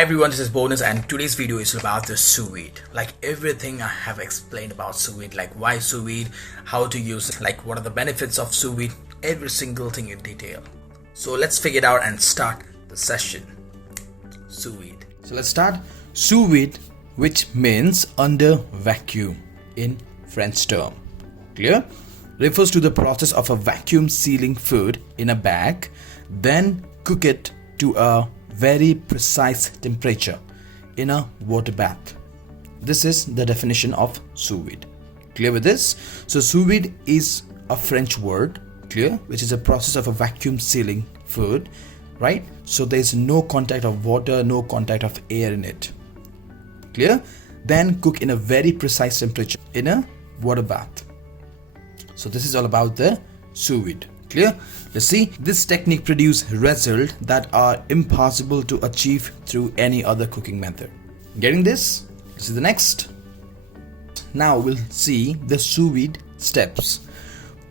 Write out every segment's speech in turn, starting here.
Hi everyone, this is Bonus and today's video is about the sous vide. Like everything I have explained about sous vide, like why sous vide, how to use it, like what are the benefits of sous vide, every single thing in detail. So let's figure it out and start the session. Sous vide. So let's start. Sous vide, which means under vacuum in French term. Clear? Refers to the process of a vacuum sealing food in a bag, then cook it to a very precise temperature in a water bath. This is the definition of sous vide. Clear with this? So sous vide is a French word, clear, which is a process of a vacuum sealing food, right? So there is no contact of water, no contact of air in it. Clear? Then cook in a very precise temperature in a water bath. So this is all about the sous vide. Clear? Let's see. This technique produces results that are impossible to achieve through any other cooking method. Getting this? This is the next. Now we'll see the sous vide steps.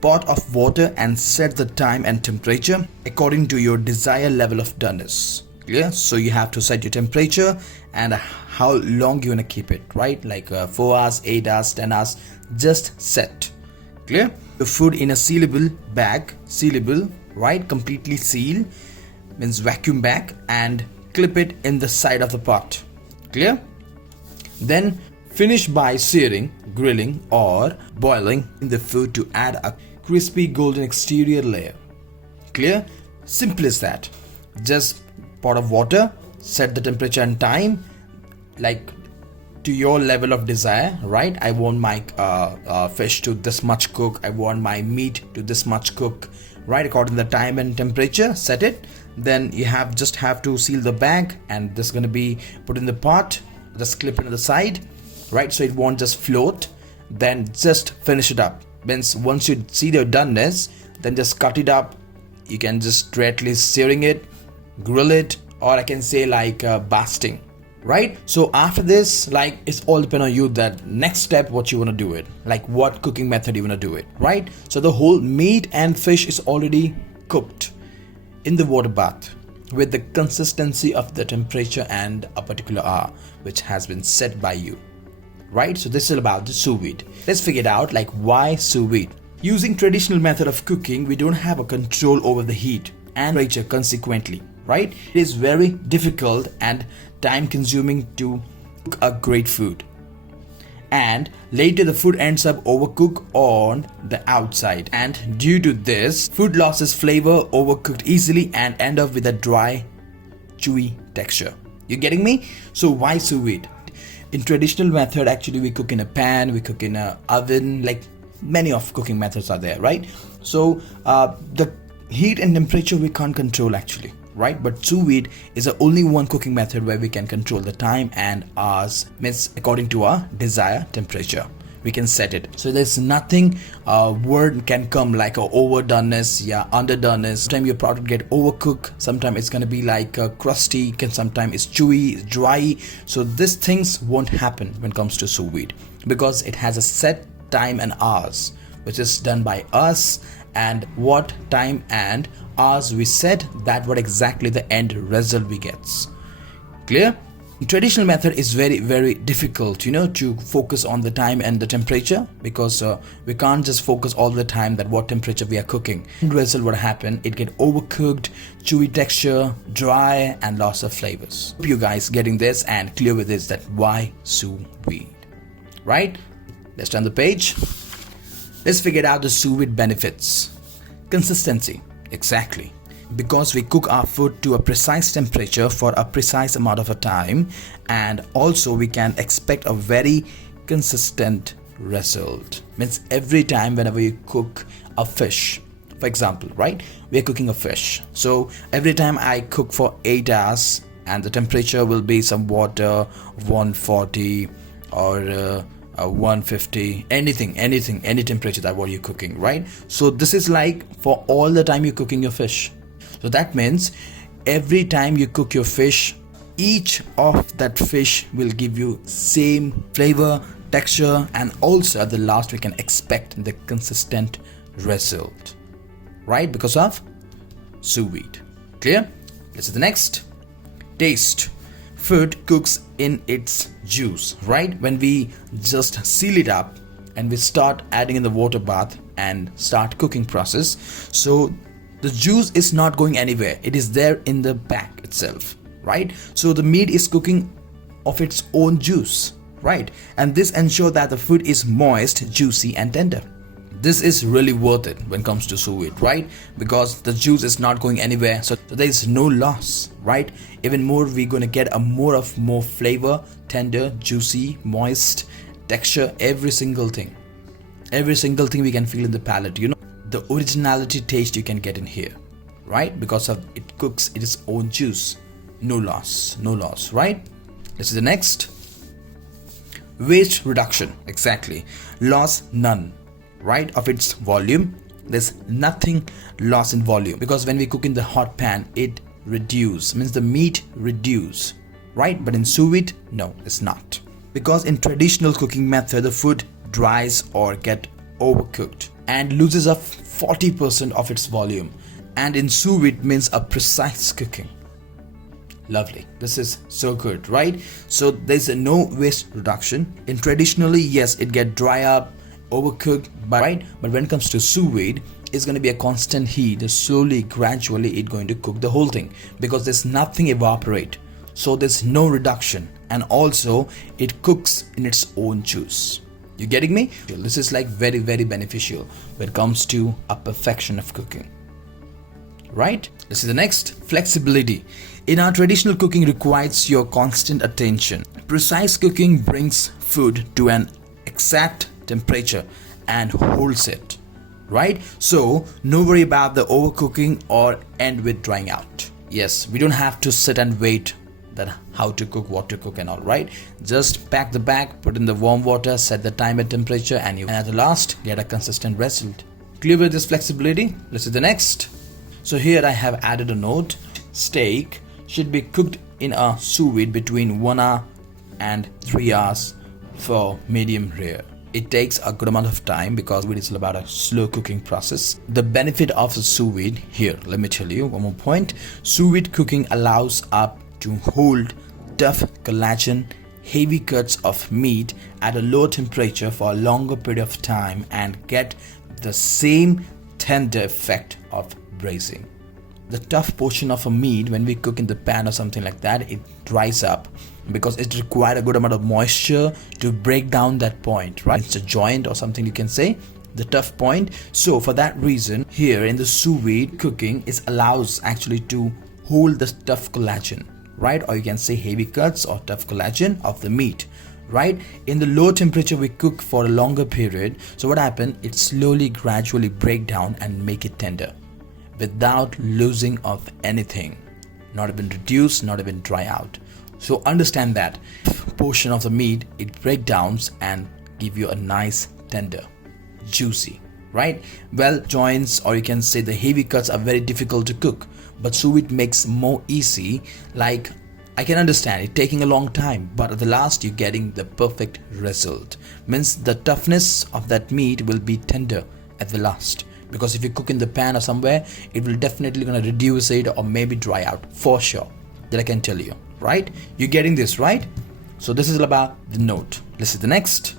Pot of water and set the time and temperature according to your desired level of doneness. Clear? So you have to set your temperature and how long you want to keep it, right? Like 4 hours, 8 hours, 10 hours. Just set. Clear? The food in a sealable bag, sealable, right? Completely sealed, means vacuum bag, and clip it in the side of the pot. Clear? Then finish by searing, grilling, or boiling in the food to add a crispy golden exterior layer. Clear? Simple as that. Just pot of water, set the temperature and time, like to your level of desire, right? I want my fish to this much cook, I want my meat to this much cook, right? According to the time and temperature, set it. Then you just have to seal the bag, and this is going to be put in the pot, just clip it to the side, right? So it won't just float. Then just finish it up. Means once you see the doneness, then just cut it up. You can just directly searing it, grill it, or I can say like basting. Right? So after this, like it's all depend on you that next step what you want to do it, like what cooking method you want to do it, right? So the whole meat and fish is already cooked in the water bath with the consistency of the temperature and a particular hour which has been set by you, right? So this is about the sous vide. Let's figure it out, like why sous vide. Using traditional method of cooking, we don't have a control over the heat and temperature consequently, right? It is very difficult and time consuming to cook a great food, and later the food ends up overcooked on the outside, and due to this food loses flavor, overcooked easily, and end up with a dry chewy texture. You getting me? So why sous vide? In traditional method, actually we cook in a pan, we cook in a oven, like many of cooking methods are there, right? So the heat and temperature we can't control actually, right? But sous vide is the only one cooking method where we can control the time and hours, means according to our desired temperature we can set it. So there's nothing word can come like a overdoneness, underdoneness. Sometimes your product get overcooked, sometimes it's gonna be like crusty, sometimes it's chewy, it's dry. So these things won't happen when it comes to sous vide because it has a set time and hours which is done by us, and what time and hours we set, that what exactly the end result we gets. Clear? Traditional method is very difficult, to focus on the time and the temperature, because we can't just focus all the time that what temperature we are cooking. End result what happen, it get overcooked, chewy texture, dry, and loss of flavors. Hope you guys getting this and clear with this, that why sous vide, right? Let's turn the page. Let's figure out the sous vide benefits. Consistency. Exactly. Because we cook our food to a precise temperature for a precise amount of a time, and also we can expect a very consistent result. Means every time whenever you cook a fish, for example, right? We are cooking a fish. So every time I cook for 8 hours and the temperature will be some water 140 or 150, any temperature that what you're cooking, right? So this is like for all the time you're cooking your fish. So that means every time you cook your fish, each of that fish will give you same flavor, texture, and also at the last we can expect the consistent result, right? Because of sous vide. Clear? Let's see the next. Taste. food cooks in its juice, right? When we just seal it up and we start adding in the water bath and start cooking process, so the juice is not going anywhere. It is there in the pack itself, right? So the meat is cooking of its own juice, right? And this ensures that the food is moist, juicy and tender. This is really worth it when it comes to sous vide, right? Because the juice is not going anywhere, so there is no loss, right? Even more, we're going to get a more flavor, tender, juicy, moist texture, every single thing we can feel in the palate, you know, the originality taste you can get in here, right? Because of it cooks its own juice. No loss, right? This is the next. Waste reduction. Exactly. Loss none, right? Of its volume. There's nothing lost in volume, because when we cook in the hot pan, it reduce, means the meat reduce, right? But in sous vide, no, it's not. Because in traditional cooking method, the food dries or get overcooked and loses up 40% of its volume. And in sous vide means a precise cooking. Lovely. This is so good, right? So there's no waste reduction. In traditionally, yes, it get dry up, overcooked, right? But when it comes to sous vide, it's going to be a constant heat. Slowly, gradually, it's going to cook the whole thing, because there's nothing evaporate. So there's no reduction, and also it cooks in its own juice. You getting me? This is like very beneficial when it comes to a perfection of cooking, right? This is the next. Flexibility. In our traditional cooking requires your constant attention. Precise cooking brings food to an exact temperature and holds it, right? So no worry about the overcooking or end with drying out. Yes, we don't have to sit and wait that how to cook, what to cook and all, right? Just pack the bag, put in the warm water, set the time and temperature, and at the last get a consistent result. Clear with this flexibility? Let's see the next. So here I have added a note. Steak should be cooked in a sous vide between 1 hour and 3 hours for medium rare. It takes a good amount of time because it is about a slow cooking process. The benefit of a sous vide here, let me tell you one more point. Sous vide cooking allows us to hold tough collagen, heavy cuts of meat at a low temperature for a longer period of time and get the same tender effect of braising. The tough portion of a meat, when we cook in the pan or something like that, it dries up because it requires a good amount of moisture to break down that point, right? It's a joint or something you can say, the tough point. So for that reason, here in the sous vide cooking, it allows actually to hold the tough collagen, right? Or you can say heavy cuts or tough collagen of the meat, right? In the low temperature, we cook for a longer period. So what happens? It slowly, gradually break down and make it tender without losing of anything, not even reduce, not even dry out. So understand that portion of the meat, it break down and give you a nice tender, juicy, right? Well, joints or you can say the heavy cuts are very difficult to cook, but sous vide makes more easy. Like I can understand it taking a long time, but at the last you're getting the perfect result. Means the toughness of that meat will be tender at the last. Because if you cook in the pan or somewhere, it will definitely gonna reduce it or maybe dry out for sure. That I can tell you, right? You're getting this, right? So this is all about the note. Let's see the next.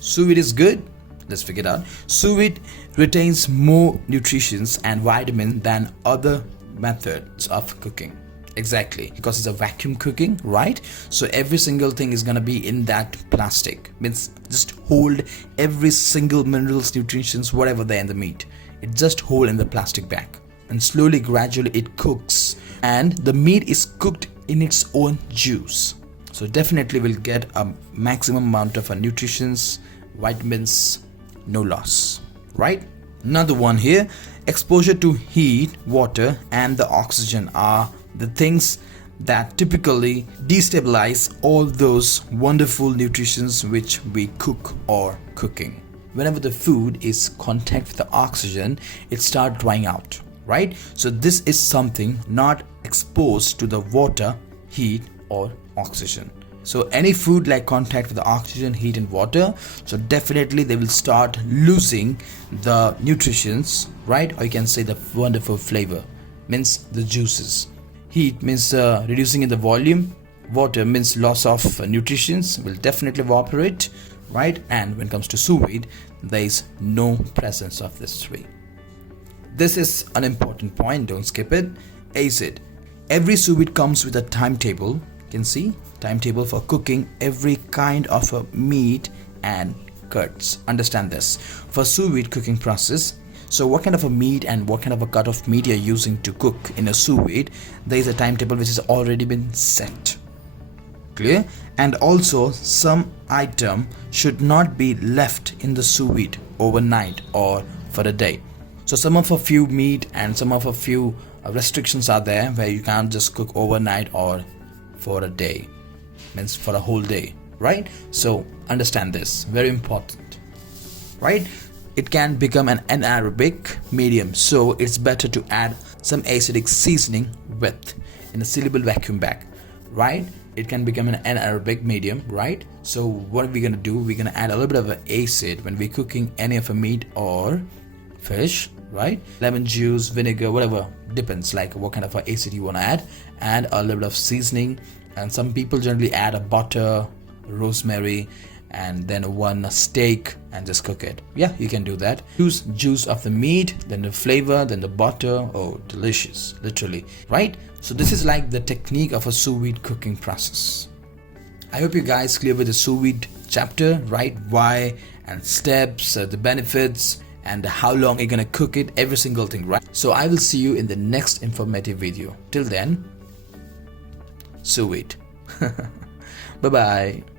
Sous vide is good. Let's figure it out. Sous vide retains more nutrition and vitamin than other methods of cooking. Exactly, because it's a vacuum cooking, right? So every single thing is gonna be in that plastic. Means just hold every single minerals, nutrients, whatever there in the meat. It just hold in the plastic bag, and slowly, gradually, it cooks, and the meat is cooked in its own juice. So definitely, we'll get a maximum amount of nutrients, vitamins, no loss, right? Another one here: exposure to heat, water, and the oxygen are the things that typically destabilize all those wonderful nutrients which we cook or cooking. Whenever the food is contact with the oxygen, it starts drying out, right? So this is something not exposed to the water, heat or oxygen. So any food like contact with the oxygen, heat and water, so definitely they will start losing the nutrients, right? Or you can say the wonderful flavor, means the juices. Heat means reducing in the volume, water means loss of nutrients will definitely evaporate, right? And when it comes to sous vide, there is no presence of this three. This is an important point, don't skip it. Acid. Every sous vide comes with a timetable. You can see timetable for cooking every kind of a meat and cuts. Understand this. For sous vide cooking process, so what kind of a meat and what kind of a cut of meat you're using to cook in a sous vide, there is a timetable which has already been set. Clear? And also some item should not be left in the sous vide overnight or for a day. So some of a few meat and some of a few restrictions are there where you can't just cook overnight or for a day, means for a whole day, right? So understand this, very important, right? It can become an anaerobic medium, so it's better to add some acidic seasoning with in a sealable vacuum bag, right? It can become an anaerobic medium, right? So what are we gonna do? We're gonna add a little bit of an acid when we're cooking any of a meat or fish, right? Lemon juice, vinegar, whatever, depends like what kind of a acid you want to add, and a little bit of seasoning. And some people generally add a butter, rosemary, and then one steak and just cook it. Yeah, you can do that. Use juice of the meat, then the flavor, then the butter. Oh, delicious, literally, right? So this is like the technique of a sous vide cooking process. I hope you guys clear with the sous vide chapter, right? Why and steps, the benefits, and how long you're gonna cook it, every single thing, right? So I will see you in the next informative video. Till then, sous vide. Bye bye.